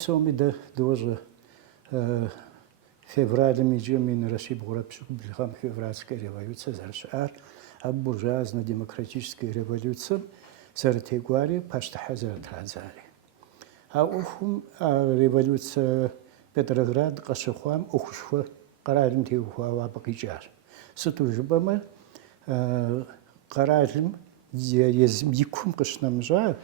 Соми да тоже февралем иджем России бурапшу блихам февральская революция заршар, а буржуазно-демократическая революция сартегуари пашта хазар тразари. А ухум революция Петроград кашухам ухушва каралим тиухава бакиджар. Сутужбама каралим езмикум кашнамжа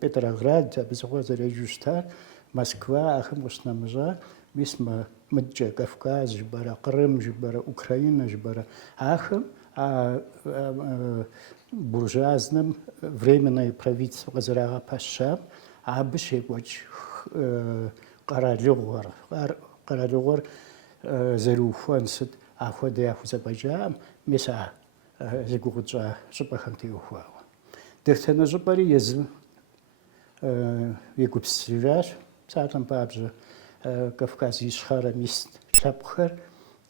Петроград, безусловно, Жюстар, Москва, Ахам Кушнамжа, Мисма, Маджа, Кавказ, Жбара, Крым, Жбара, Украина, Жбара, Ахам, буржуазным временное правительство Казарага Паша, Абышевич, Каралюгар, Зарухуансет, Ахуде Ахузабайджам, Миса, Зигурджа, Шапахантиухуа. Дехтена Жбари езм. Егупсвяж, сатам пабжа, Кавказ ишхара мист шапхар,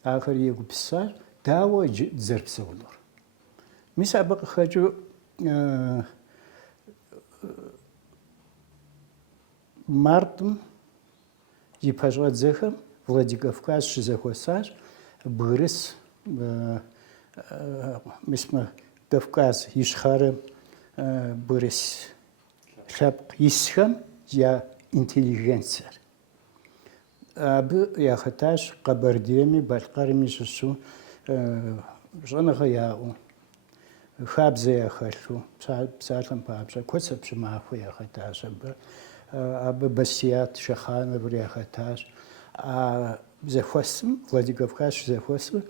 ахар егупсар, дао дзерпсеулор. Мис абак хаджу мартом епажва дзехам, Владикавказ шизахосаж, Брыс, мисма Кавказ ишхара Брыс. Шапк исхам я интеллигенция. Аб я хаташ кабардеми балкарми жесу жанага яу. Хабзе я хочу. Псалам пабжа. Коцап шмаху я хаташ. Аб басият шахана я хаташ. А захвасм Владикавказ захвасм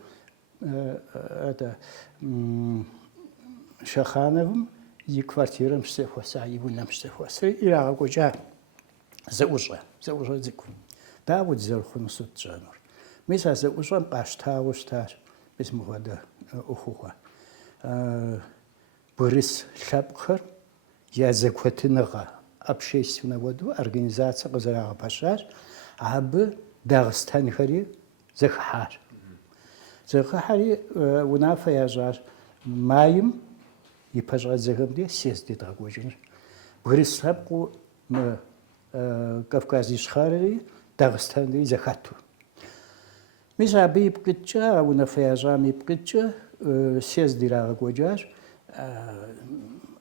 это Шахановым и квартирам штефоса, и вунам штефоса. И я гожа за уже зику. Да вот зерхун суд жанр. Мы за уже пашта усташ без мухада ухуха. Борис Шапхар, я закватинага общественного воду организация Казарага Пашаш, абы Дагестан хари захар. Захари унафа яжар маем и пожалуйста загамде сесть дорогой жен. Борис Шапку Кавказ ишхари Дагестан захату. Мы забы ипкитча унафа яжам ипкитча сесть дорогой жен.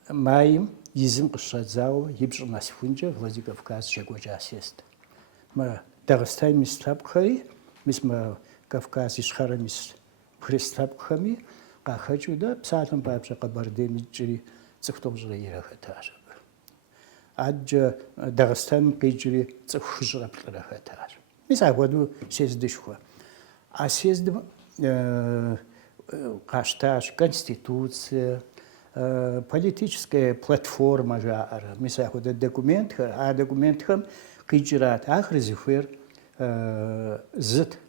Маем изим кшадзау ебж нас фунджа Владикавказ жагожа сесть. Мы Дагестан мистапхари, мы Кавказ ишхара мис Христапхами, а хочу да псалом папша кабардеми джри цехтожра ирахаташ. Адж Дагестан киджри цехужра пларахаташ. Миса году сездишху. А сезд кашташ конституция, политическая платформа жара. Миса году документ, а документом киджрат ахризифер зет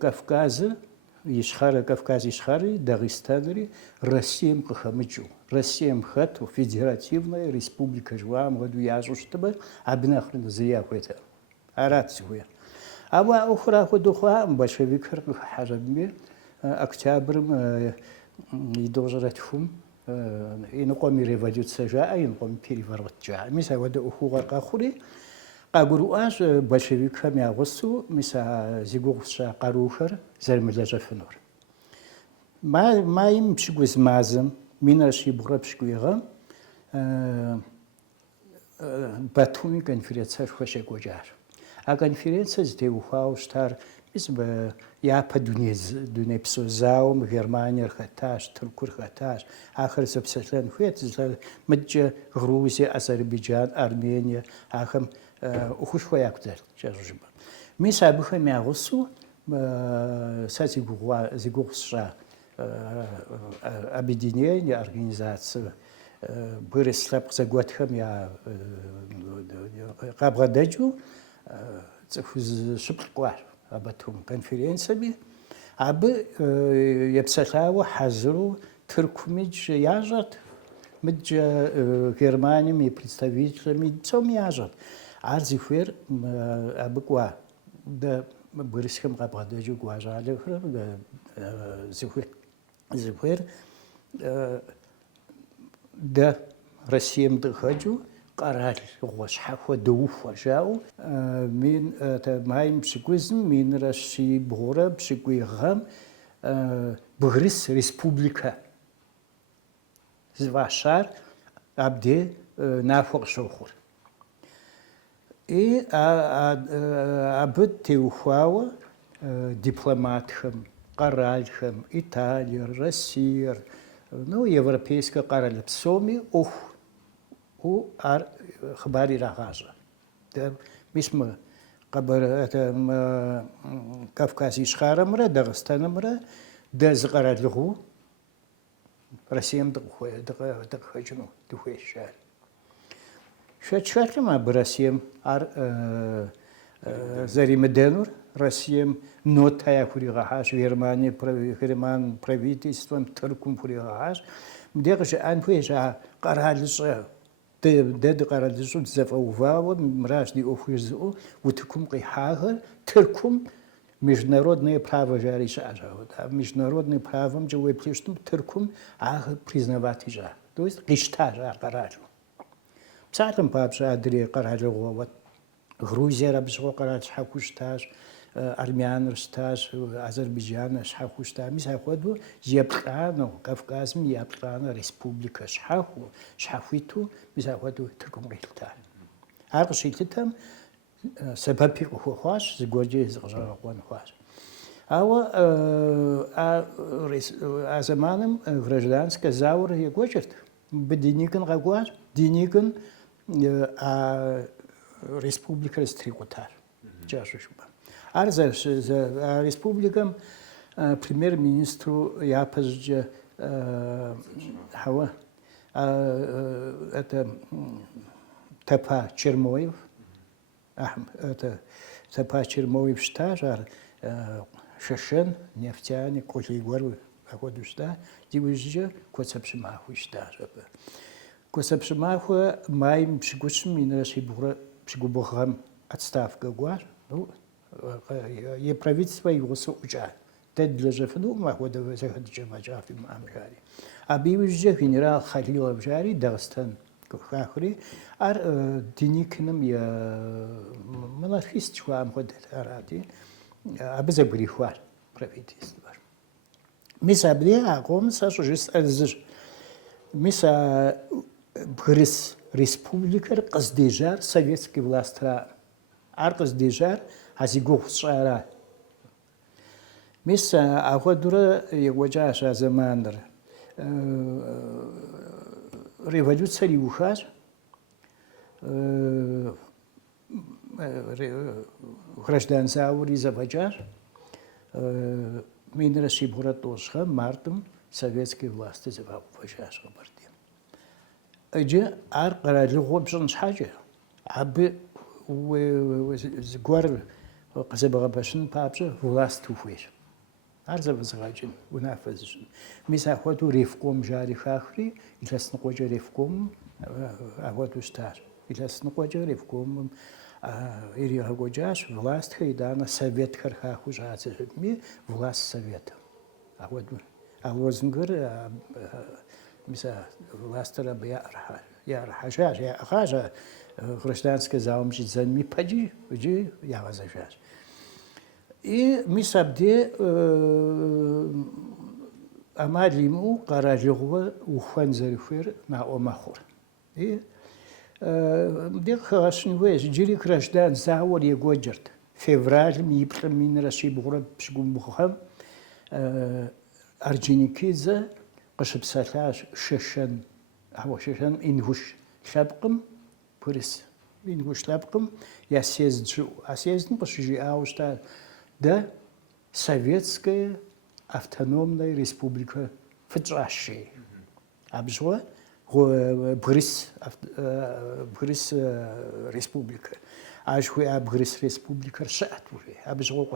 Кавказа, Ишхара, Кавказ, Ишхари, Дагестан, Россия Мхамычу. Россия Мхату, Федеративная Республика Жуам, году яжу, чтобы обнахрен заявить. Арацию. А в Ухраху Духа, большевик Хажабми, октябрем и дожрать фум, и на коми революция жа, и на коми переворот жа. Миса вода Ухуга Кахури, Агуруаш большевиками агосу, миса зигурша карухар, зермележа фенор. Маим пшигуз мазем, минаши бурапшгуира, Батуми конференция шхошегожар. А конференция здесь ухауштар, мисба япа дунепсозаум, Германия хаташ, Туркур хаташ, ахар запсатлен хует, маджа Грузия, Азербайджан, Армения, ахам ухушхо яктер, чажужба. Мы сабхами агосу, зигурша объединение, организация, Борислав Загватхам я Кабрададжу, шипквар об этом конференции, абы я писала хазру Туркмидж яжат, мидж Германиями представителями, цом яжат. Арзифер абыква да Борисхам Кабрададжу гуажали хр да зифер да Россиям дыхаджу قرال وشحفو دوفو جاو من مايم بشكوزم من رشي بغورة بشكوي غام بغرس ريسبوبليكا زواشار عبدي نافوق شوخور и абы теухуауэ дипломатхэм, къэралхэм, Италиер, Россиер, европейскэ къэрал псоми ӏуэху ар хъыбар ирагъащӏэ. Мис мы Кавказ ищхъэрэмрэ Дагъыстэнымрэ дэ зы къэралыгъуу Россием дыкъыхэкӏыну дыхуейщ ар. Шэчхэлъым абы Россием ар зэримыдэнур Россием нота яхуригъэхьащ, Герман правительством Тыркум хуригъэхьащ. Мыдэ къыжаӏэн хуейщ а къэралыщӏэ дэ дыкъэралыщӏэу дызэфӏэувауэ мыращ ди ӏуэху жызыӏэу утыкум къихьахэр Тыркум международное право жари щыӏэщ. Международное правомкӏэ уеплъыщтым Тыркум ахэр признавать ищӏа. То есть къищтащ а къэралу. Псалъэм папщӏэ адрей къэралыгъуэ Грузиер абы къэрал щхьэхуэу щытащ, Армяныр щытащ, Азербайджан щхьэхуэу щытащ. Мис апхуэдэу еплӏанэу Кавказым еплӏанэ республикэ щхьэхуиту мис апхуэдэу Тыркум къилъытащ. Ар къыщилъытэм сэбэпи къыхуэхъуащ, зыгуэркӏэ зыкъыщӏэгъэкъуэн хъуащ. Ауэ а зэманым гражданскэ зауэр екӏуэкӏырт. Мыбы Деникин къэкӏуащ, Деникин республикэр зытрикъутащ. Кӏэщӏу жыпӏэм. Ар республикэм премьер-министру япэ щӏыкӏэ Тапа Чермоев, Тапа Чермоев щытащ, ар Шэшэн, Нефтяник, къулей гуэр апхуэдэу щытащ. Ди ужькӏэ Куэцэпщымахуи щытащ абы. Куэцэпщымахуэ майм пщыкӏущым минрэ пщыгубгъуэм отставкэ кӏуащ. И правительство игъусэӏукӏа. Дэ длэжьэфынукъым апхуэдэ зэхэдыкӏэ фӏэкӏа фимыӏэм жари. Абы иужькӏэ генерал Халилов жари Дагъыстэн хахри, ар Деникиным монархист жыхуаӏэм хуэдэт арати, абы зэгурихуащ правительствор. Мис абыи а къомым сэ щӏыжысӏэр зыщ. Мис бгырыс республикэр къыздежьар советский властьра. Ар къыздежьар а зи гугъу сщӏара. Мис апхуэдэурэ екӏуэкӏащ а зэманыр. Революциер иухащ, граждан зауэри зэфӏэкӏащ. Минрэ щибгъурэ тӏощӏхэм мартым советский власти зэфӏэувэжащ Къэбэрдейм. Иджы ар къэралыгъуэ пщӏын щхьэкӏэ, абы зыгуэр къызэбгъэбэщын папщӏэ власт ухуейщ. Ар зэфӏызыгъэкӏын, унафэ зыщӏын. Мис апхуэдэу ревком жари хахри, илъэс ныкъуэкӏэ ревкомым апхуэдэу щытащ. Илъэс ныкъуэкӏэ ревкомым иригъэкӏуэкӏащ властхэр итӏанэ советхэр хахыу щӏадзэжытми, власт советым. Апхуэдэу а лозунгыр мис властыр абы яӏэрыхьэжащ, яӏыгъащ гражданскэ зауэм щӏидзэнми пэкӏи иджы ягъэзэжащ. И мис абдей ӏэмал имыӏэу къэралыгъуэ ухуэн зэрыхуейр наӏуэ мэхъур. И мыбдей къыхэгъэщын хуейщ, иджыри граждан зауэр екӏуэкӏырт. Февралым и плӏым минрэ щибгъурэ пщыгубгъухэм Орджоникидзэ къыщыпсэлъащ Шэшэн. Шэшэн Ингуш лъэпкъым, бгырыс Ингуш лъэпкъым я съезд щыӏэу. А съездым къыщыжиӏауэ щытащ: дэ Советская автономная республика фытщӏащи. Абы щыгъуэ бгырыс республика. Ар жыхуиӏа бгырыс республикэр щыӏэт уже. Абы щыгъуэ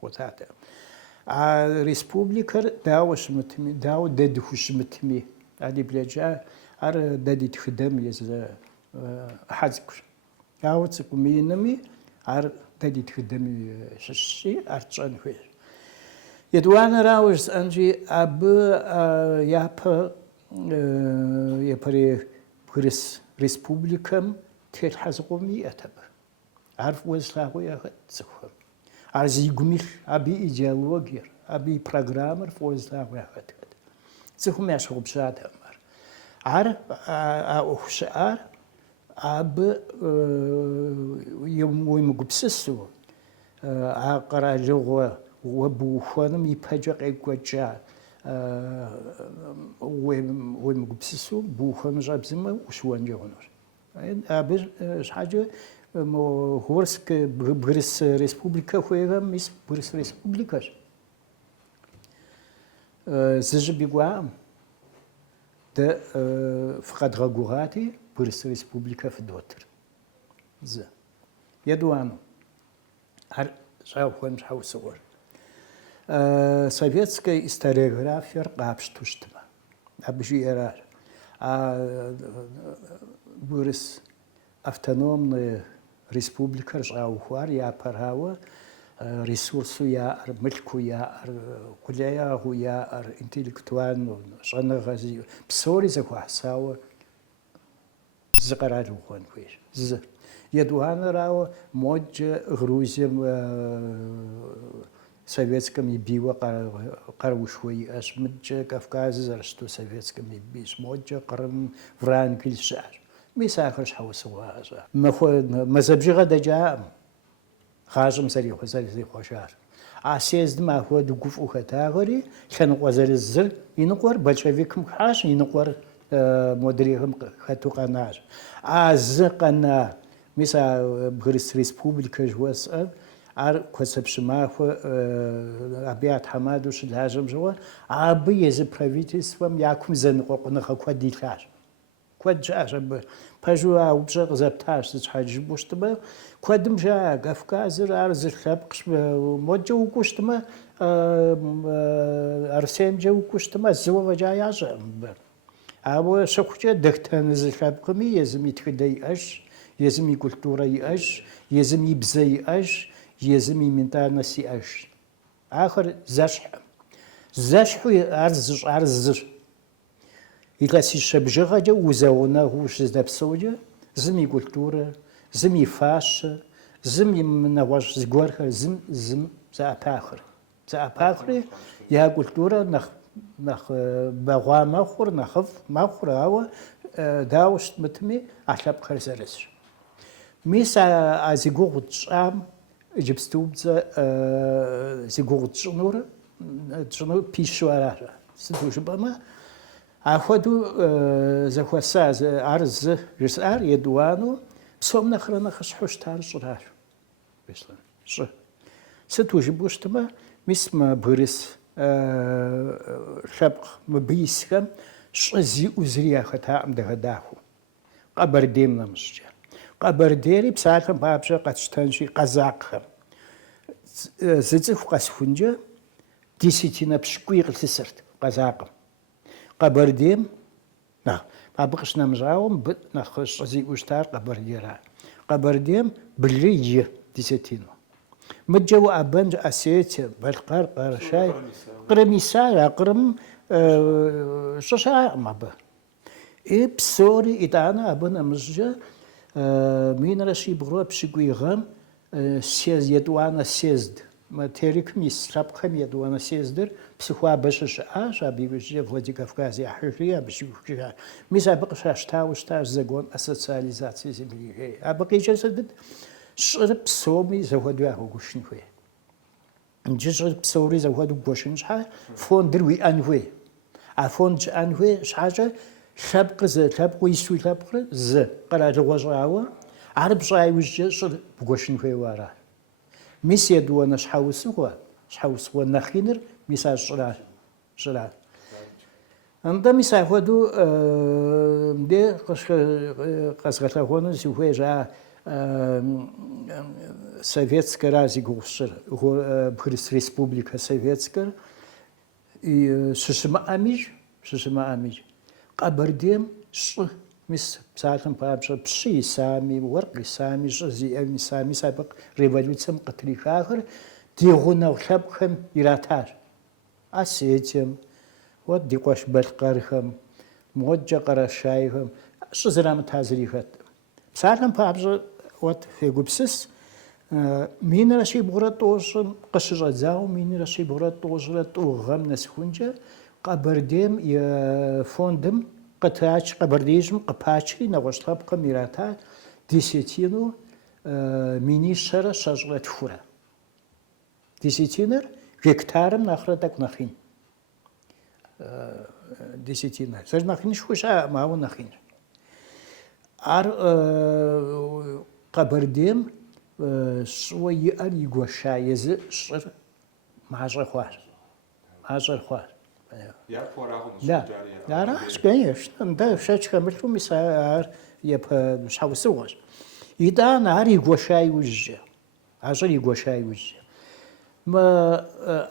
къутатэ. А республикэр дауэ щымытми, дауэ дэ дыхущымытми, али блэкӏа ар дэ ди тхыдэм езы ӏыхьэ цӏыкӏущ. Ауэ цӏыкӏум инми ар дэ ди тхыдэм щыщщи, ар тщӏэн хуейщ. Етӏуанэрауэ жысӏэнщи, абы япэ епэрей бгырыс республикам телхазгуми этаб. Арф уэзлагуя цхур. Арзигумил аби идеология, аби программер уэзлагуя хэт. Цхумяш губшатамар. Ар ухшар аб юм губссу ақаралуга وبوخانم يبهجر إقوجا ومقبسسو بوخان جابزما وشوان جونور. أبر حاجة هورسك بغرس ريسبوبليكا خويغا ميس بغرس ريسبوبليكا. زج بيقوام ده فقد غاغوراتي بغرس ريسبوبليكا في دوتر. ز يدوانو هر شاوخون شاو صور. Советская историография рабштуштма. Обжирар. Вырос автономная республика Жаухуар, я парава, ресурсу я, мыльку я, куляя я, интеллектуальную, жанагази, псори захвасава, закараду хонквиш. Едуана рава, моджа Грузиям, советском ибива карушвой аж мджа Кавказе зарасту советском ибиш моджа карм вранглишар мисахрш хаусуажа мазабжига дажа хажм сари хозари хошар асез ма ход гуф ухатагори хан qazalizr inqor bolshevikm khash inqor modrigim khatu qanar az qana misa bgris республика jwas ар концепшмаху абиат хамадуш лажам жва абы ез правительством якум зенқоқны хаквадилар кваджажб пажуа убжа запташ чхаджбуштба квадмжа Кавказыр ар злапқш моджа укуштма арсенжа укуштма зоважаяжа або шохча дехтан злапқми езми тхдей аш езми культура аш езми бзей аш езми ментальности аш. Ахр зашху арз. И класси шабжагаджа узауна гуш здапсоджа, зми культура, зми фаша, зми наваш згорха, зм за апахр. За апахр я культура нах багва махур нахв махур ава дауш мтми ахлаб харзарес. Миса азигугчам Египстубца зигурчнур чну пишуара сдужбама а ходу захваса арз жсар едуану псомна храна хашхуштар шраш беслан ш сдужбуштма мисма бырис шаб мбисхам шзи узрия хата амдагадаху قبرديم نمشي قبرديري بسالهم بابجا قاتشتانشي قزاقهم زيتف قاسفونجا ديسيتينا بشكوي غلسرت قزاقم قبرديم نا بابقش نمجاوم بد نخش زي وشتار قبرديرا قبرديم بلي ديسيتينو متجو ابنج اسيت بالقار قرشاي قرميسا قرم ششا مابا и псори и тана абна мжа мин раши бро пшигуйгам сез едуана сезд материк мис рабхам едуана сездер психуа башш аша бигже Владикавказе ахрия бшигуя мис абqша штауштар загон асоциализации земли абqija садд шр псоми заводуа гушнхуе джж псори заводу гушнша фондер ви анхуе а фонд анхуе шажа شاب قزة شاب قيسوي شاب قزة قرأت وجراوة عرب شاي وجه شر بقوشن في وراه ميس يدوانا شحوسوا شحوسوا نخينر ميساج شرا عند ميسا هودو ده قصقة هونو سوى جا советская рази гушер бхрис республика советская и шишма амиж قبرديم ش مس ساعتهم بابش بشي سامي ورقي سامي جزي أمي سامي سابق ريفولوشن قتلي فاخر ديغونا وشبخم يراتار أسيتم ودي قش بالقرخم موجة قرشايهم щызэрамытазри хэт. Псалъэм папщӏэ вот фегупсыс минрэ щибгъурэ тӏощӏым къыщыщӏэдзауэ минрэ щибгъурэ тӏощӏрэ тӏу гъэм нэсхункӏэ Къэбэрдейм и фондым къытач, Къэбэрдеижьым къыпачри нэгъуэщӏ тхьэпкъым ирата десятину минищэрэ щэщӏрэ тхурэ. Десятиныр гектарым нэхърэ тӏэкӏу нэхъ ин. Десятинэр. Зыр нэхъинышхуэ щаӏэкъым, ауэ нэхъ ин. Ар Къэбэрдейм щӏыуэ иӏэр и гуэша езы щӏыр мащӏэ хъуащ. Мащӏэр хъуащ. Да, аращ, конечно. Да, шэч хэмылъу мис ар епэ щхьэусыгъуэщ. ИтӀанэ ар и гуэша иужькӏэ. А щӏыр и гуэша иужькӏэ. Мы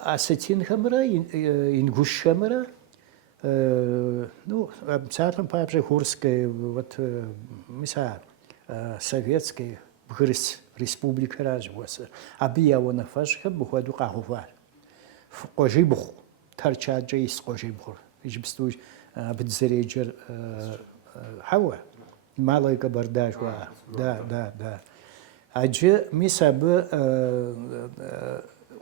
осетинхэмрэ ингушхэмрэ ну, псалъэм папщӏэ Курская, вот мис советская Бгырыс республикэращ уэсыр. Абы я унафэщӏхэм мыхуэдэу къагъэувар. Къуажибгъу, Тэрчаджэ ис къуажибгъур. Иджыпсту абы дызэреджэр хьэуэ, Малая Кабарда жыхуаӏэ. Да. Аджы мис абы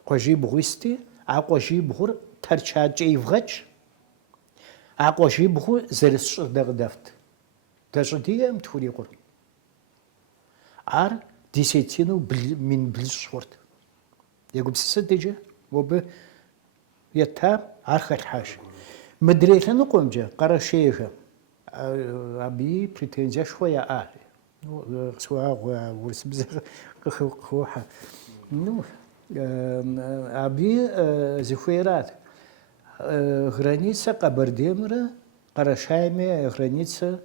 къуажибгъу исти, а къуажибгъур Тэрчаджэ ивгъэкӏ, а къуажибгъу зэрысщӏыр дэ къыдэфт. Дэщӏыдиӏэм тхурикъур. Ар десятину мин блыщ хъурт. Егупсысыт иджы, мобы етам ар хэлъхьащ. Мыдрей лъэныкъуэмкӏэ къэрэшейхэм абы претензияшхуэ яӏащ. Къысхуагъуэ урысыбзэр къыхохьэ. Ну, абы зыхуейрат. Граница Къэбэрдеймрэ Къэрэшейми граница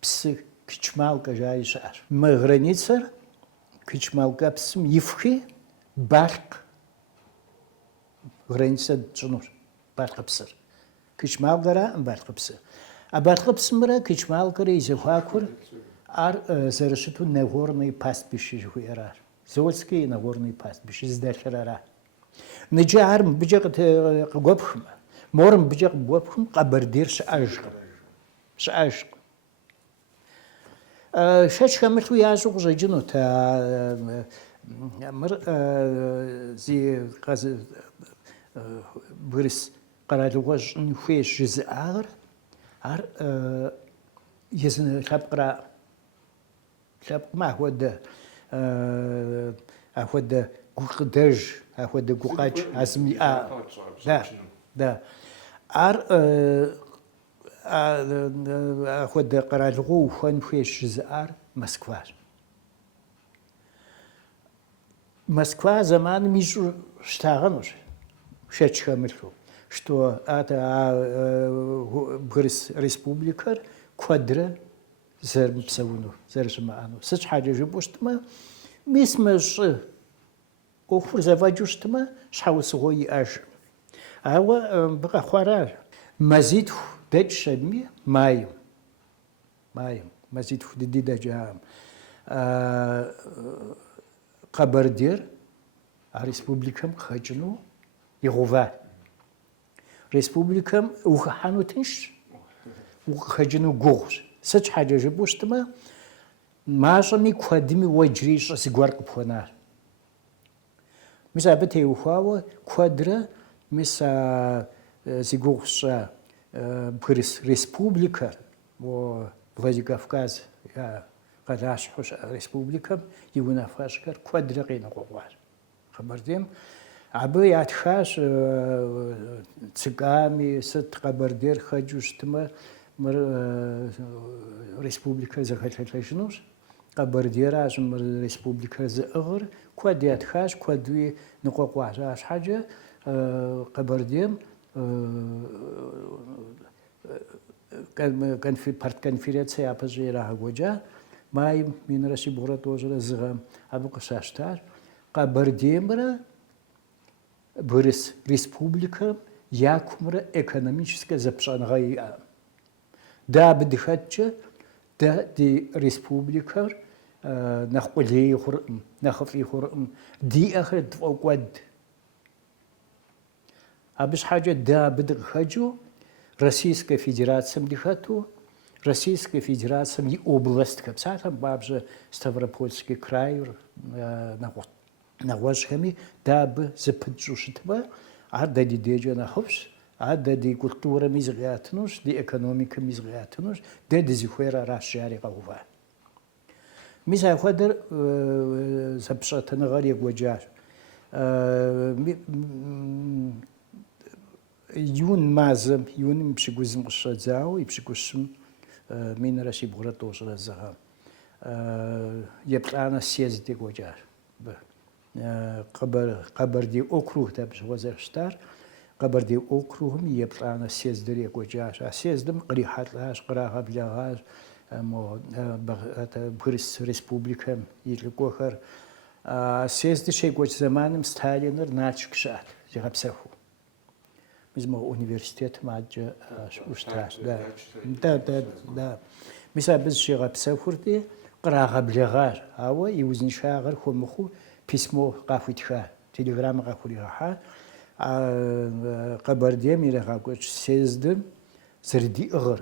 псы Кычмалкэ жаи щыӏэщ. Мы границэр Кычмалкэ псым ифхи Балъкъ граница тщӏынущ, Балъкъыпсыр. Кычмалкэраӏым Балъкъыпсыр. А Балъкъыпсымрэ Кычмалкэрэ и зэхуакур ар зэрыщыту Нагорный пастбище жыхуиӏэращ. Золский Нагорный пастбище зыдэлъыр ара. Ныджы ар мыбыкӏэ къыгуэпхмэ, мор мыбыкӏэ къыбгуэпхым Къэбэрдейр щыӏэжкъым. Шэч хэмылъу ящӏу къыщӏэкӏынут мыр зи бгырыс къэралыгъуэ щӏын хуейщ жызыӏагъыр, ар езы лъэпкъраӏым. Лъэпкъым ахуэдэ гукъыдэж, ахуэдэ гукъэкӏ а зым иӏа. Да. Ар ахуэдэ къэралыгъуэ ухуэн хуейщ жызыӏар Москващ. Москва зэманым ищӏу щтагъэнущ, шэч хэмылъу, что Бгырыс республикэр куэдрэ зэрымыпсэуну, зэрыщымыӏэну. Сыт щхьэкӏэ жыпӏэу щытмэ, мис мы щӏы ӏуэхур зэфӏэкӏыу щытмэ, щхьэусыгъуэ иӏэж. Ауэ мыбы къэхъуаращ. Мазитху дэкӏщ абыми майм. Мазитху дыди дэкӏаӏым. Къэбэрдейр а республикэм къыхэкӏыну игъуващ. Республикэм ухыхьэну тыншщ, укъыхэкӏыну гугъущ. Сыт щхьэкӏэ жыпӏэу щытмэ, мащӏэми куэдми уэ иджыри щӏы зыгуэр къыпхуэнащ. Мис абы теухуауэ куэдрэ мис зи гугъу щӏа Бгырыс республикэр, Владикавказ къалащхьу щыӏэ республикэм и унафэщӏхэр куэдрэ къеныкъуэкъуащ. Къэбэрдейм абы ятхащ цыгами сыт Къэбэрдейр хэкӏыу щытмэ, мыр республикэр зэхэлъэлъэжынущ. Къэбэрдейращ мыр республикэр зыӏыгъыр. Куэд ятхащ, куэдуи ныкъуэкъуащ. А щхьэкӏэ Къэбэрдейм партконференцие япэщӏэ ирагъэкӏуэкӏа, майм минрэ щибгъурэ тӏощӏрэ зыгъэм абы къыщащтащ. Къэбэрдеймрэ Бгырыс республикэм я кумрэ экономическэ зэпщӏэныгъэ иӏэӏым. Дэ абы дыхэткӏэ, дэ ди республикэр нэхъ къулей хъурӏым, нэхъыфӏи хъурӏым. Диӏэхэр дфӏэкӏуэд. Абы щхьэкӏэ дэ абы дыкъыхэкӏыу Российскэ Федерацием дыхэту Российской Федерации и область, как там бабже Ставропольский край, на вашими, дабы западжушитва, а дади деджа на ховш, а дади культура мизгатнуш, ди экономика мизгатнуш, дади зихуэра рашари гава. Миза хадер запшатана гари гваджар. Юн мазам, юн пшигузм шадзау, и пшигушм мин раши бура тоже разага. Еплана съезди гваджар. Кабарди округ табж вазерштар, Кабарди округом еплана съездили гваджар. А съездом грихатлаш, грахаблягаш, это Брыс республика или Кохар. Съездивший год заманом Сталинер начкшат, зигапсаху. Мизмо университет маджа ушташ, да. Миса без зигапсахурти грахаблягаш, ава и узнишагар хомуху письмо кафитха, телеграмма кафуриха. Кабарди мирахакуч съездим среди игр.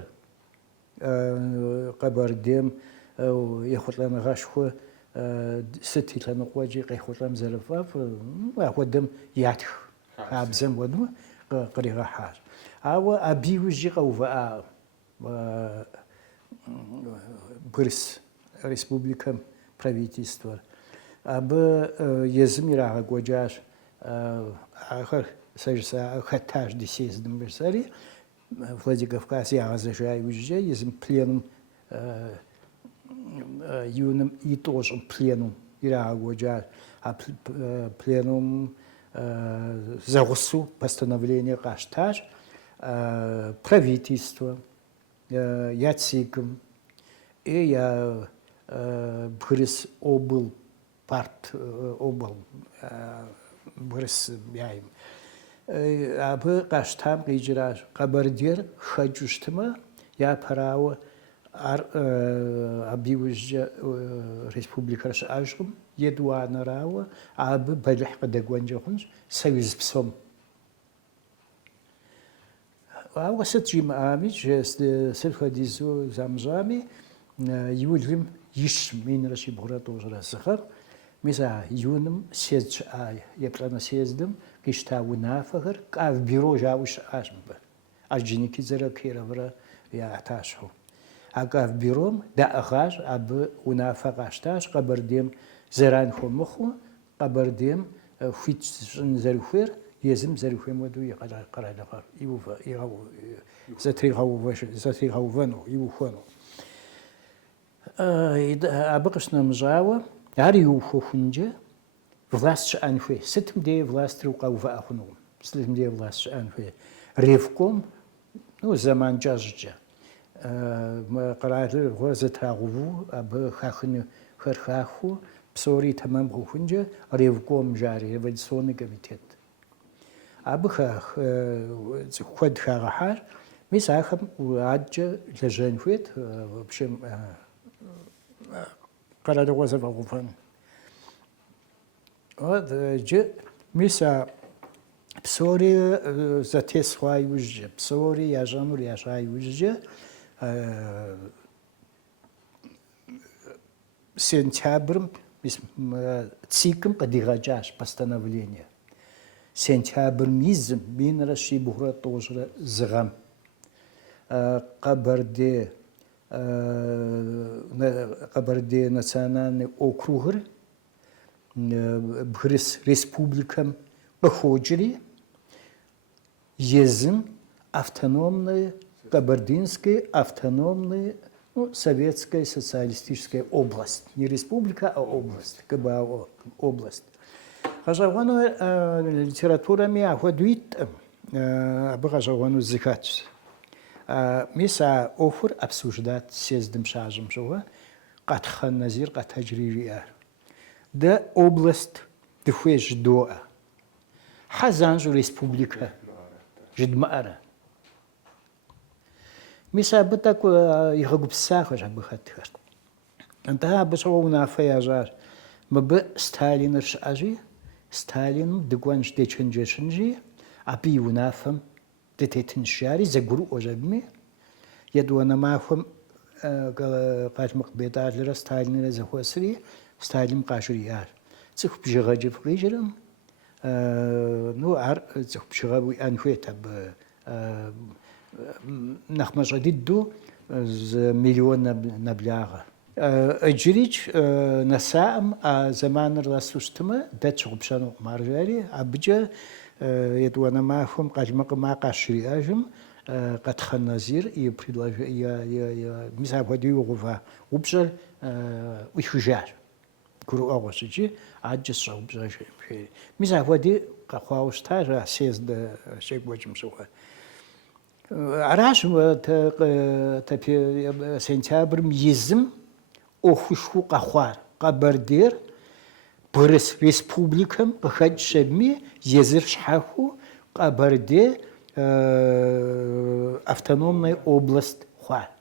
Кабардем яхутлан гашху ستيلان قواجي قيخوتام زلفاف أخدم ياتخ أبزم ودم قريغا حاج أو أبي وجي قوفا برس республика правительства أب يزميرا قواجاش آخر سجسا خطاش دي سيزدم برسالي Владикавказ ягъэзэжай ужьэ езым пленум юным и тоже пленум ирагоджа, а пленум загусу постановление кашташ правительство яциком и я брис обл парт обл брис яим абы каштам кыйжыраш кабардер хаджуштыма я парау ар абиужжа республикаш ажгым едуанарау абы балих кадагванжахунш союз псом ауасаджим амич сэлхадизу замжами юлим иш минраши бура тоже расахар миса юным седж ай яплана сездым киштау нафахар кав бюро жауш ашмба ажники заракиравра я аташху ага в бюром да агаш абы унафагашташ кабардем заран хомху кабардем фитшн зарухер езим зарухем воду якара карадахар иува игау затригау вану иухону абыкшна мжава ари ухохунже власть анфе сетм де власть руқава ахну сетм де власть анфе ревком ну заман джажджа قرار غرزة تاغوو أب خاخن خرخاخو بصوري تمام خوفنجة ريفقوم جاري ريفدسوني كميتيت أب خاخ خد خاغحار ميس آخم وعجة لجان فيت بشم قرار غرزة غوفن هذا جاء ميسا بصوري زاتيس خواي وجه بصوري يا جانور يا شاي وجه сентябрь цикм кадигаджаш постановление сентябрь мизм минраши бугра тоже згам кабарде национальный округ Брыс республикам походили езым автономные Кабардинская автономная, ну, советская социалистическая область. Не республика, а область. КБАО, область. Хажавану литературами охватывает, хажавану зихач. Миса офер обсуждать съездом шажем жива, катхан назир катаджривия. Да область дхуэж доа. Хазанжу республика. Жидмара. Миса бы такой игрупсах уже бы хотел. Да, бы что у нас фаяжар. Мы бы Сталин ршажи, Сталин дгванж деченджешенджи, а би у нафам дететеншари за гуру ожабми. Я думаю, на мафам къалмыкъ бетӏалэрэ Сталинрэ зэхуэсри Сталин къащӏриӏащ. Цӏыху бжыгъэкӏэ фӏиӏэжырым, ар цӏыху бжыгъэ уиӏэн хуейт абы нэхъ мащӏэ дыдэу миллион нэблагъэ. Иджырикӏ нэсаӏэм зэманыр нэсу щытымэ дэ тщыгъупщэнукъым ар жари, абыкӏэ етӏуанэ махуэм къалмыкъым ар къащриӏэжым Къэтхъэн Назир мис апхуэдэу угъува упщӏэр ӏуихыжащ. Гурыӏуэгъуэщ икӏи адэкӏэ сщӏэупщӏэж жери. Мис апхуэдэу къэхъуауэ щытащ съезд щекӏуэкӏым щыгъуэ. Аращ сентябрым изым ӏуэхушхуэу къэхъуар. Къэбэрдейр Бырыс республикэм къыхэкӏ щебми езыр щхьэхуэу Къэбэрдей автономная область хъуат.